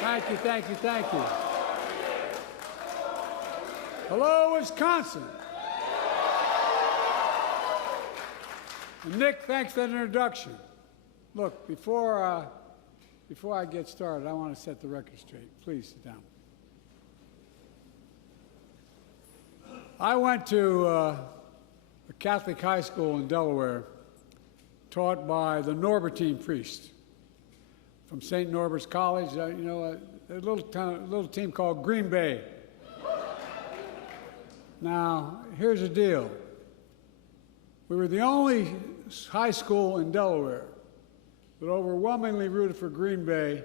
Thank you, thank you, thank you. Hello, Wisconsin. And Nick, thanks for that introduction. Look, before I get started, I want to set the record straight. Please sit down. I went to a Catholic high school in Delaware, taught by the Norbertine priest from St. Norbert's College. A little team called Green Bay. Now, here's the deal. We were the only high school in Delaware that overwhelmingly rooted for Green Bay.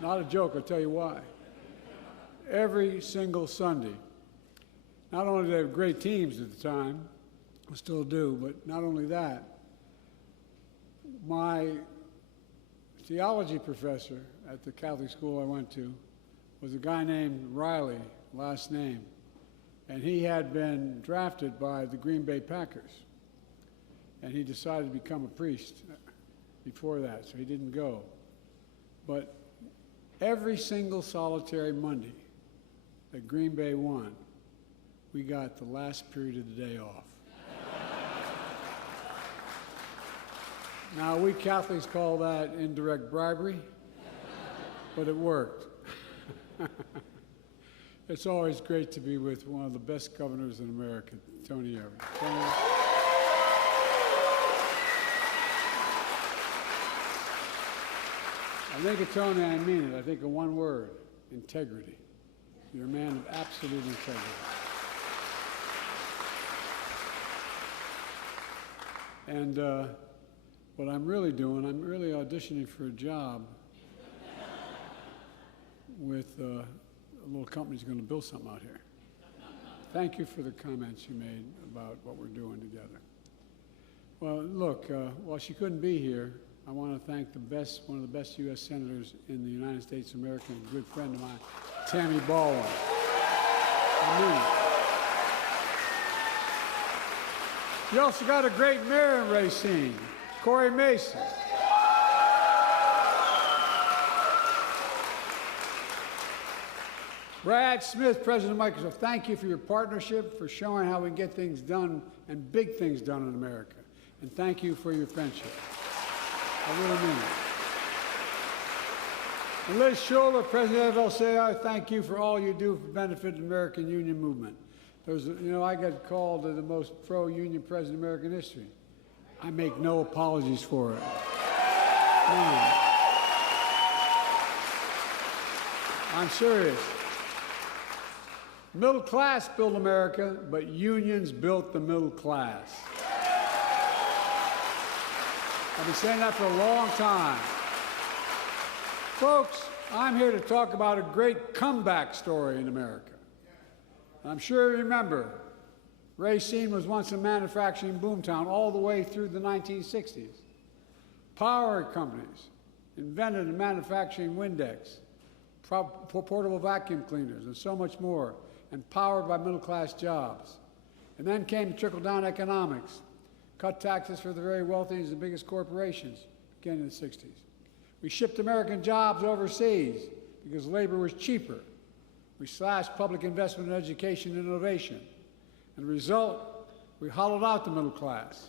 Not a joke, I'll tell you why. Every single Sunday. Not only did they have great teams at the time, we still do, but not only that, my theology professor at the Catholic school I went to was a guy named Riley, last name, and he had been drafted by the Green Bay Packers, and he decided to become a priest before that, so he didn't go. But every single solitary Monday that Green Bay won, we got the last period of the day off. Now, we Catholics call that indirect bribery, but it worked. It's always great to be with one of the best governors in America, Tony Evers. Tony? I think of Tony, I mean it. I think of one word, integrity. You're a man of absolute integrity. And what I'm really doing, I'm really auditioning for a job with a little company's going to build something out here. Thank you for the comments you made about what we're doing together. Well, look, while she couldn't be here, I want to thank one of the best U.S. senators in the United States of America, and a good friend of mine, Tammy Baldwin. I mean it. You also got a great mayor in Racine, Corey Mason. Brad Smith, President of Microsoft, thank you for your partnership, for showing how we get things done and big things done in America. And thank you for your friendship. I really mean it. And Liz Schuller, President of LCI, thank you for all you do for the benefit of the American Union movement. I got called the most pro-union president in American history. I make no apologies for it. No. I'm serious. Middle class built America, but unions built the middle class. I've been saying that for a long time. Folks, I'm here to talk about a great comeback story in America. I'm sure you remember, Racine was once a manufacturing boomtown all the way through the 1960s. Power companies invented and manufacturing Windex, portable vacuum cleaners, and so much more, and powered by middle-class jobs. And then came trickle-down economics, cut taxes for the very wealthy and the biggest corporations, beginning in the 60s. We shipped American jobs overseas because labor was cheaper. We slashed public investment in education and innovation. And the result, we hollowed out the middle class.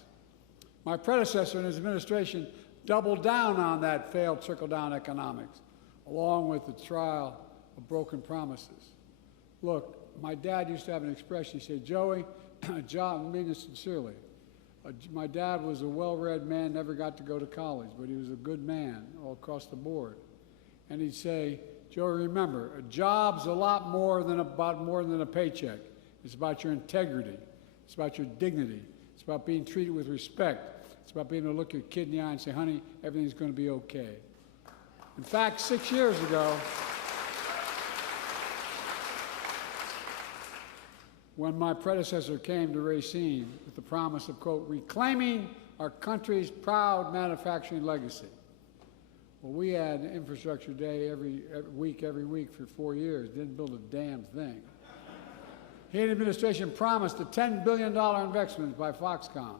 My predecessor and his administration doubled down on that failed trickle-down economics, along with the trial of broken promises. Look, my dad used to have an expression. He said, Joey, John, I mean this sincerely. My dad was a well-read man, never got to go to college, but he was a good man all across the board. And he'd say, Joey, remember, a job's a lot more than a paycheck. It's about your integrity. It's about your dignity. It's about being treated with respect. It's about being able to look your kid in the eye and say, honey, everything's going to be okay. In fact, 6 years ago, when my predecessor came to Racine with the promise of, quote, reclaiming our country's proud manufacturing legacy. Well, we had infrastructure day every week for 4 years, didn't build a damn thing. He and the administration promised a $10 billion investment by Foxconn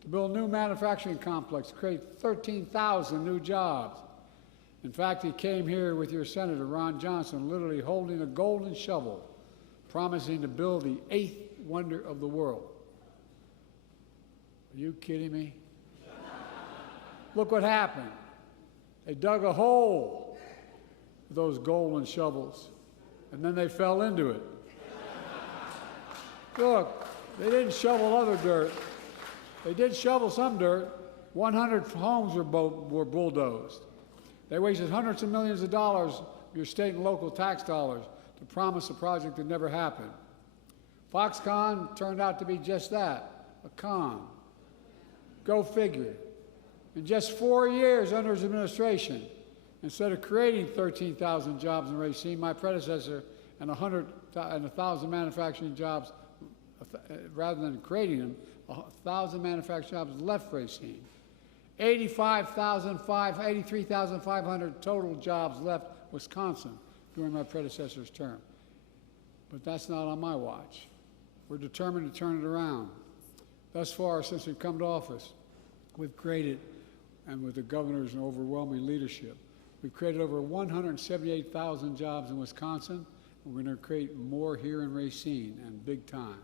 to build a new manufacturing complex, create 13,000 new jobs. In fact, he came here with your Senator, Ron Johnson, literally holding a golden shovel, promising to build the 8th wonder of the world. Are you kidding me? Look what happened. They dug a hole with those golden shovels, and then they fell into it. Look, they didn't shovel other dirt. They did shovel some dirt. 100 homes were bulldozed. They wasted hundreds of millions of dollars of your state and local tax dollars to promise a project that never happened. Foxconn turned out to be just that, a con. Go figure. In just 4 years under his administration, instead of creating 13,000 jobs in Racine, my predecessor, and 1,000 manufacturing jobs, rather than creating them, 1,000 manufacturing jobs left Racine. 83,500 total jobs left Wisconsin during my predecessor's term. But that's not on my watch. We're determined to turn it around. Thus far, since we've come to office, we've created, and with the governor's overwhelming leadership, we've created over 178,000 jobs in Wisconsin. We're going to create more here in Racine, and big time.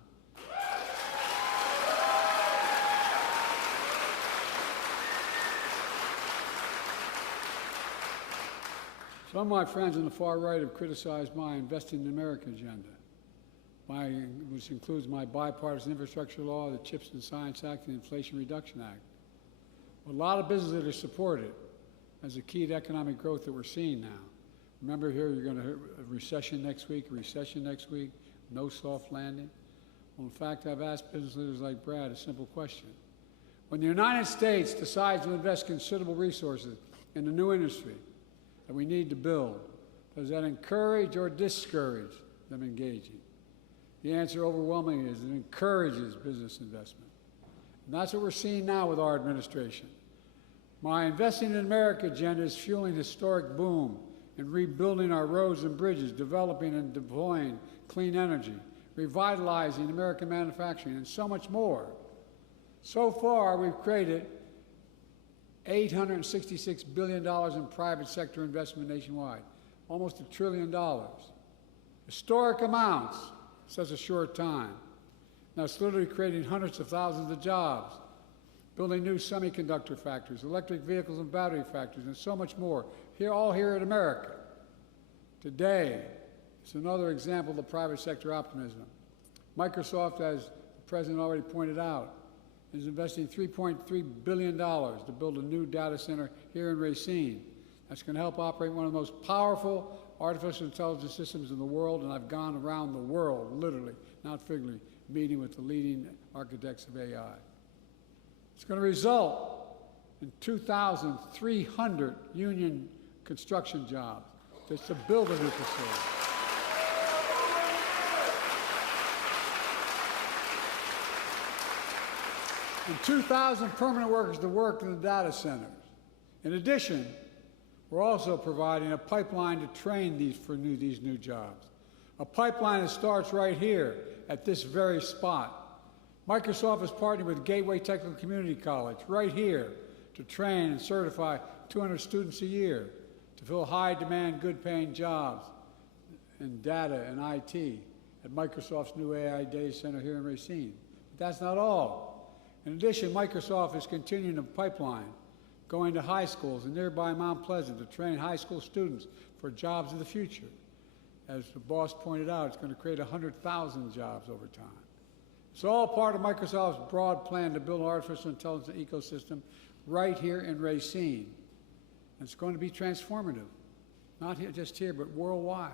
Some of my friends on the far right have criticized my Investing in America agenda, which includes my bipartisan infrastructure law, the CHIPS and Science Act, and the Inflation Reduction Act. Well, a lot of business leaders support it as a key to economic growth that we're seeing now. Remember here, you're going to have a recession next week, no soft landing. Well, in fact, I've asked business leaders like Brad a simple question. When the United States decides to invest considerable resources in a new industry that we need to build, does that encourage or discourage them engaging? The answer overwhelmingly is it encourages business investment. And that's what we're seeing now with our administration. My Investing in America agenda is fueling historic boom in rebuilding our roads and bridges, developing and deploying clean energy, revitalizing American manufacturing, and so much more. So far, we've created $866 billion in private sector investment nationwide, almost $1 trillion. Historic amounts in such a short time. Now it's literally creating hundreds of thousands of jobs, building new semiconductor factories, electric vehicles and battery factories, and so much more, all here in America. Today, it's another example of the private sector optimism. Microsoft, as the President already pointed out, is investing $3.3 billion to build a new data center here in Racine. That's going to help operate one of the most powerful artificial intelligence systems in the world, and I've gone around the world, literally, not figuratively, meeting with the leading architects of AI. It's going to result in 2,300 union construction jobs just to build a new facility. And 2,000 permanent workers to work in the data centers. In addition, we're also providing a pipeline to train these new jobs. A pipeline that starts right here at this very spot. Microsoft is partnering with Gateway Technical Community College right here to train and certify 200 students a year to fill high-demand, good-paying jobs in data and IT at Microsoft's new AI data center here in Racine. But that's not all. In addition, Microsoft is continuing a pipeline going to high schools in nearby Mount Pleasant to train high school students for jobs of the future. As the boss pointed out, it's going to create 100,000 jobs over time. It's all part of Microsoft's broad plan to build an artificial intelligence ecosystem right here in Racine. And it's going to be transformative, not just here, but worldwide.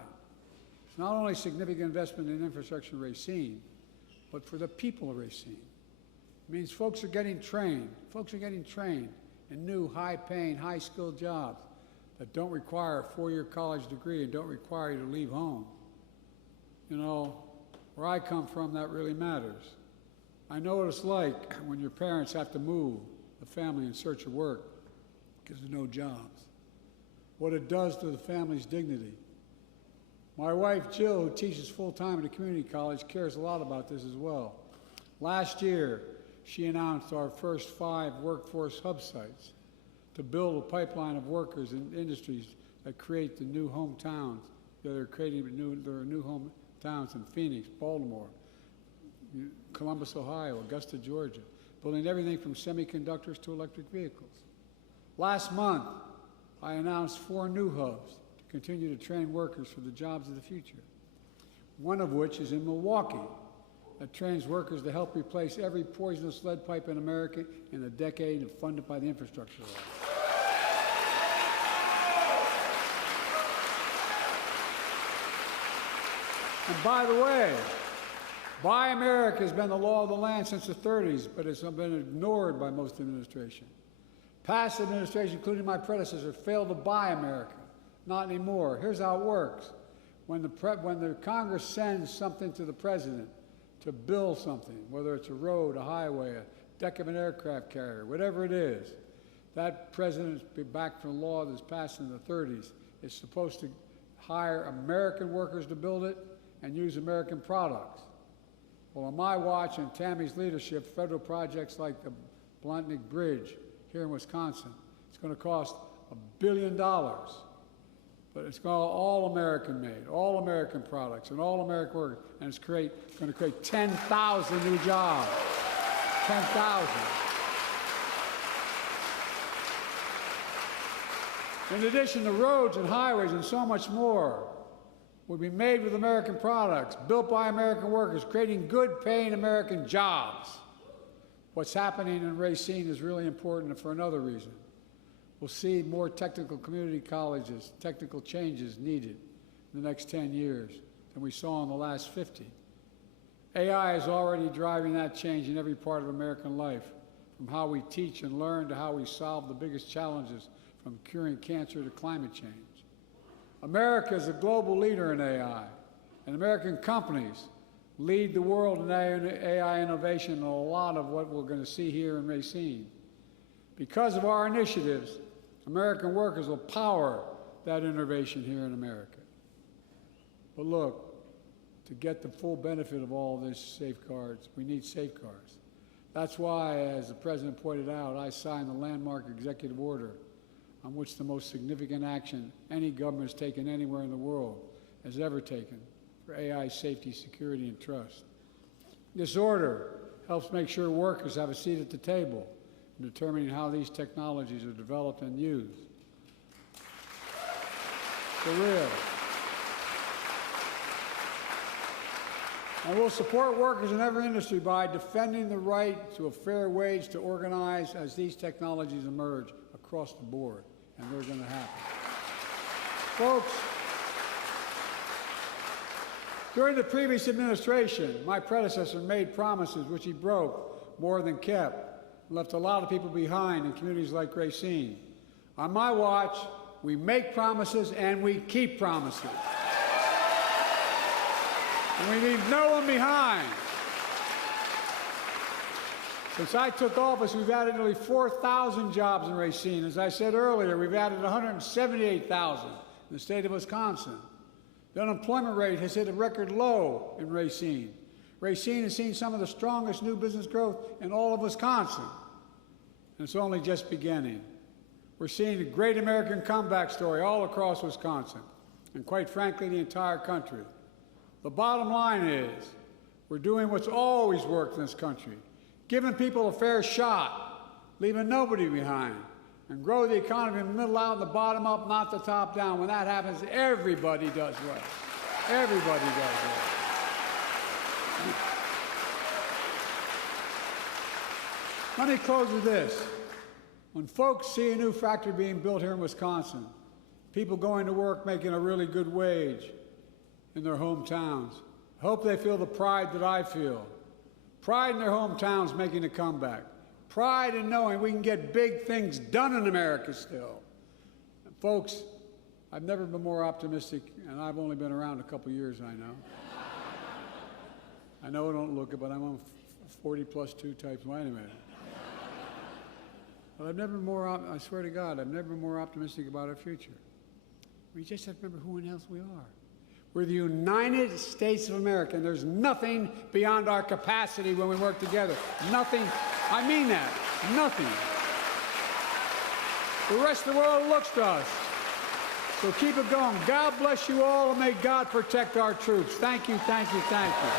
It's not only significant investment in infrastructure in Racine, but for the people of Racine. It means folks are getting trained. Folks are getting trained in new, high-paying, high-skilled jobs that don't require a four-year college degree and don't require you to leave home. You know, where I come from, that really matters. I know what it's like when your parents have to move the family in search of work because there's no jobs. What it does to the family's dignity. My wife, Jill, who teaches full-time at a community college, cares a lot about this as well. Last year, she announced our first 5 workforce hub sites to build a pipeline of workers and industries that create the new hometowns. They're creating new hometowns in Phoenix, Baltimore, Columbus, Ohio, Augusta, Georgia, building everything from semiconductors to electric vehicles. Last month, I announced 4 new hubs to continue to train workers for the jobs of the future, one of which is in Milwaukee, that trains workers to help replace every poisonous lead pipe in America in a decade and funded by the infrastructure law. And by the way, Buy America has been the law of the land since the 30s, but it's been ignored by most administrations. Past administrations, including my predecessor, failed to buy America. Not anymore. Here's how it works. When the Congress sends something to the president to build something, whether it's a road, a highway, a deck of an aircraft carrier, whatever it is, that president, back from the law that was passed in the 30s, is supposed to hire American workers to build it and use American products. Well, on my watch and Tammy's leadership, federal projects like the Bluntnick Bridge here in Wisconsin, it's going to cost $1 billion. But it's all American made, all American products, and all American workers, and it's going to create 10,000 new jobs. 10,000. In addition, the roads and highways and so much more will be made with American products, built by American workers, creating good-paying American jobs. What's happening in Racine is really important for another reason. We'll see more technical community colleges, technical changes needed in the next 10 years than we saw in the last 50. AI is already driving that change in every part of American life, from how we teach and learn to how we solve the biggest challenges, from curing cancer to climate change. America is a global leader in AI, and American companies lead the world in AI innovation and a lot of what we're going to see here in Racine. Because of our initiatives, American workers will power that innovation here in America. But look, to get the full benefit of all these safeguards, we need safeguards. That's why, as the President pointed out, I signed the landmark executive order on which the most significant action any government has taken anywhere in the world has ever taken for AI safety, security, and trust. This order helps make sure workers have a seat at the table in determining how these technologies are developed and used. For real. And we'll support workers in every industry by defending the right to a fair wage to organize as these technologies emerge across the board, and they're going to happen. Folks, during the previous administration, my predecessor made promises which he broke more than kept, left a lot of people behind in communities like Racine. On my watch, we make promises and we keep promises. And we leave no one behind. Since I took office, we've added nearly 4,000 jobs in Racine. As I said earlier, we've added 178,000 in the state of Wisconsin. The unemployment rate has hit a record low in Racine. Racine has seen some of the strongest new business growth in all of Wisconsin. And it's only just beginning. We're seeing a great American comeback story all across Wisconsin, and quite frankly, the entire country. The bottom line is, we're doing what's always worked in this country, giving people a fair shot, leaving nobody behind, and grow the economy from the middle out and the bottom up, not the top down. When that happens, everybody does well. Everybody does well. Let me close with this. When folks see a new factory being built here in Wisconsin, people going to work making a really good wage in their hometowns, I hope they feel the pride that I feel. Pride in their hometowns making a comeback. Pride in knowing we can get big things done in America still. And folks, I've never been more optimistic, and I've only been around a couple years, I know. I know I don't look it, but I'm on 40 plus 2 types. Wait a minute. But I've never been more, I swear to God, I've never been more optimistic about our future. We just have to remember who and else we are. We're the United States of America, and there's nothing beyond our capacity when we work together. Nothing, I mean that, nothing. The rest of the world looks to us. So keep it going. God bless you all, and may God protect our troops. Thank you, thank you, thank you.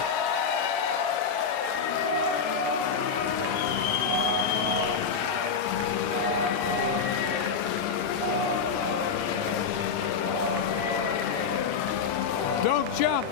Don't jump.